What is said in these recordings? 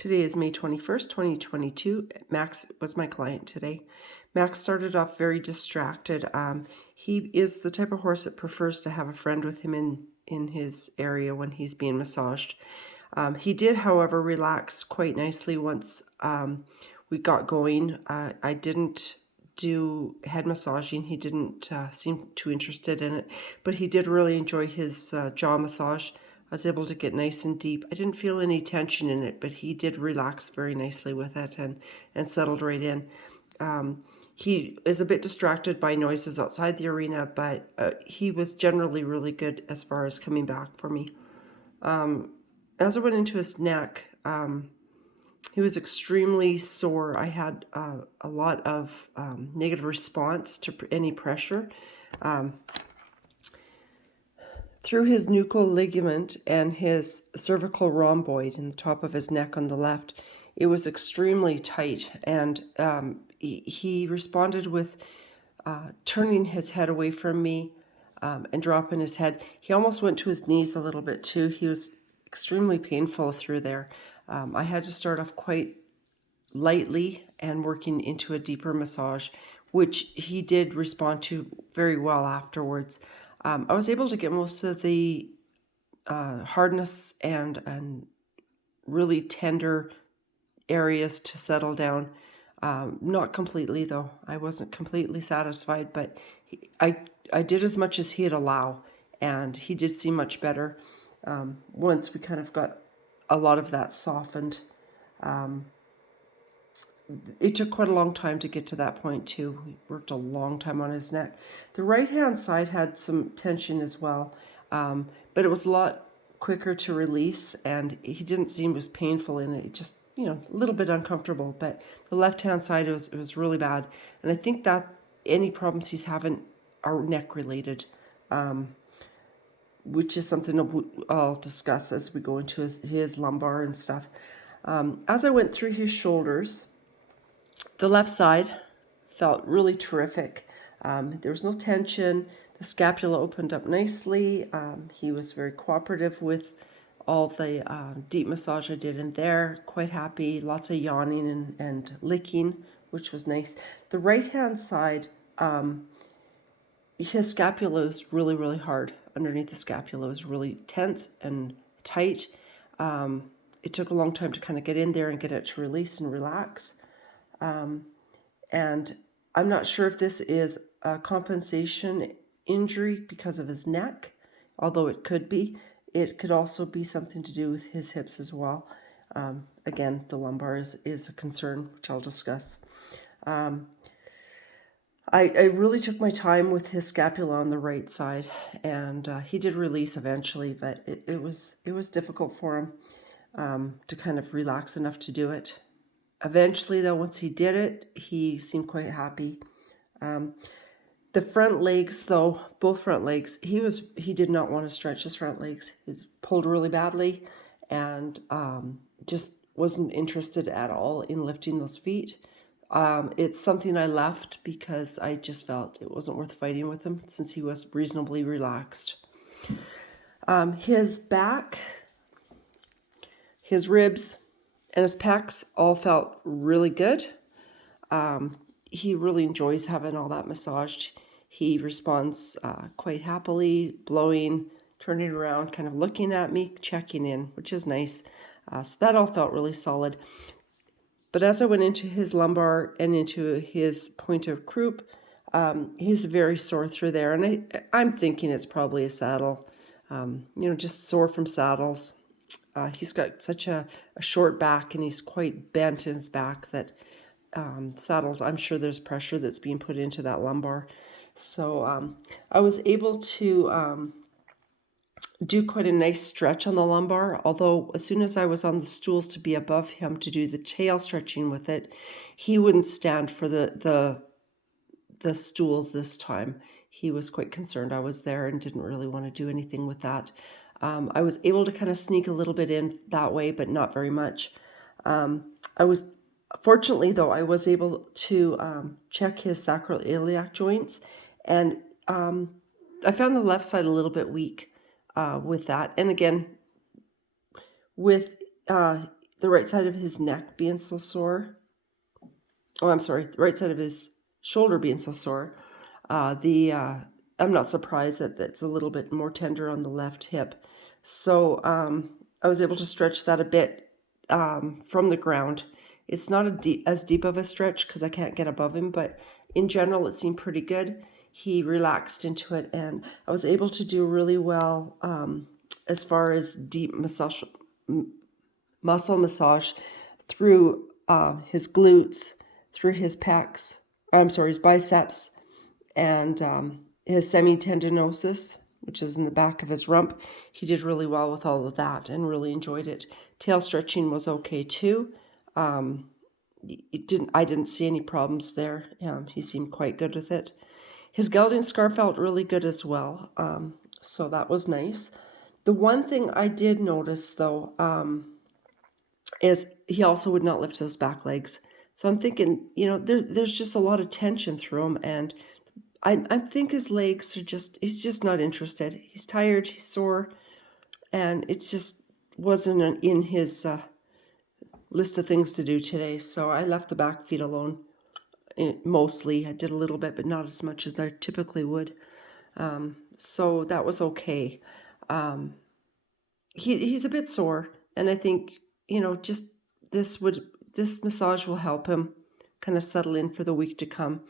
Today is May 21st, 2022. Max was my client today. Max started off very distracted. He is the type of horse that prefers to have a friend with him in his area when he's being massaged. He did, however, relax quite nicely once we got going. I didn't do head massaging. He didn't seem too interested in it, but he did really enjoy his jaw massage. I was able to get nice and deep. I didn't feel any tension in it, but he did relax very nicely with it and settled right in. He is a bit distracted by noises outside the arena, but he was generally really good as far as coming back for me. As I went into his neck, he was extremely sore. I had a lot of negative response to any pressure. Through his nuchal ligament and his cervical rhomboid in the top of his neck on the left, it was extremely tight, and he responded with turning his head away from me and dropping his head. He almost went to his knees a little bit too. He was extremely painful through there. I had to start off quite lightly and working into a deeper massage, which he did respond to very well afterwards. I was able to get most of the hardness and really tender areas to settle down. Not completely, though. I wasn't completely satisfied, but I did as much as he'd allow, and he did seem much better once we kind of got a lot of that softened. It took quite a long time to get to that point too. We worked a long time on his neck. The right hand side had some tension as well, but it was a lot quicker to release, and he didn't seem as painful in it. It just, a little bit uncomfortable, but the left hand side it was really bad. And I think that any problems he's having are neck related, which is something I'll discuss as we go into his lumbar and stuff. As I went through his shoulders, the left side felt really terrific. There was no tension. The scapula opened up nicely. He was very cooperative with all the deep massage I did in there. Quite happy. Lots of yawning and licking, which was nice. The right hand side, his scapula was really, really hard. Underneath the scapula was really tense and tight. It took a long time to kind of get in there and get it to release and relax. And I'm not sure if this is a compensation injury because of his neck, although it could be. It could also be something to do with his hips as well. Again, the lumbar is a concern, which I'll discuss. I really took my time with his scapula on the right side, and he did release eventually, but it was difficult for him to kind of relax enough to do it. Eventually, though, once he did it, he seemed quite happy. The front legs, though, both front legs, he did not want to stretch his front legs. He was pulled really badly and just wasn't interested at all in lifting those feet. It's something I left because I just felt it wasn't worth fighting with him since he was reasonably relaxed. His back, his ribs, and his pecs all felt really good. He really enjoys having all that massaged. He responds quite happily, blowing, turning around, kind of looking at me, checking in, which is nice. So that all felt really solid. But as I went into his lumbar and into his point of croup, he's very sore through there. And I'm thinking it's probably a saddle, just sore from saddles. He's got such a short back, and he's quite bent in his back that saddles, I'm sure there's pressure that's being put into that lumbar. So I was able to do quite a nice stretch on the lumbar, although as soon as I was on the stools to be above him to do the tail stretching with it, he wouldn't stand for the stools this time. He was quite concerned I was there and didn't really want to do anything with that. I was able to kind of sneak a little bit in that way, but not very much. Fortunately, though, I was able to check his sacroiliac joints, and I found the left side a little bit weak with that. And again, with the right side of his neck being so sore. Oh, I'm sorry, the right side of his shoulder being so sore. I'm not surprised that it's a little bit more tender on the left hip. So I was able to stretch that a bit from the ground. It's not as deep of a stretch because I can't get above him, but in general, it seemed pretty good. He relaxed into it, and I was able to do really well as far as deep muscle massage through his glutes, through his pecs, his biceps, and his semitendinosus, which is in the back of his rump. He did really well with all of that and really enjoyed it. Tail stretching was okay too. I didn't see any problems there. He seemed quite good with it. His gelding scar felt really good as well, so that was nice. The one thing I did notice though is he also would not lift his back legs. So I'm thinking, there's just a lot of tension through him, and I think his legs are he's just not interested. He's tired, he's sore, and it just wasn't in his list of things to do today. So I left the back feet alone. Mostly, I did a little bit, but not as much as I typically would. So that was okay. He's a bit sore, and I think just this massage will help him kind of settle in for the week to come.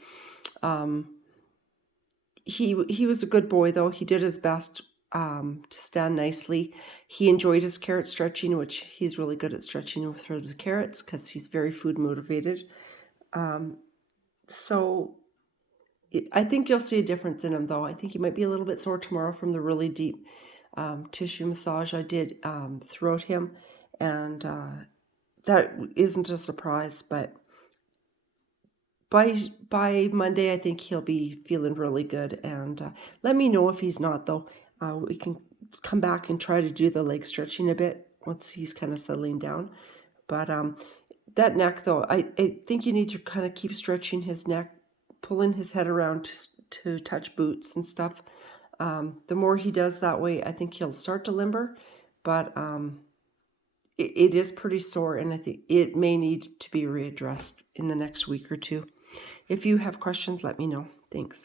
He was a good boy though. He did his best to stand nicely. He enjoyed his carrot stretching, which he's really good at stretching through the carrots because he's very food motivated. So I think you'll see a difference in him though. I think he might be a little bit sore tomorrow from the really deep tissue massage I did throughout him, and that isn't a surprise, but by Monday I think he'll be feeling really good, and let me know if he's not though. We can come back and try to do the leg stretching a bit once he's kind of settling down. But that neck though, I think you need to kind of keep stretching his neck, pulling his head around to touch boots and stuff. The more he does that way, I think he'll start to limber, but it is pretty sore, and I think it may need to be readdressed in the next week or two. If you have questions, let me know. Thanks.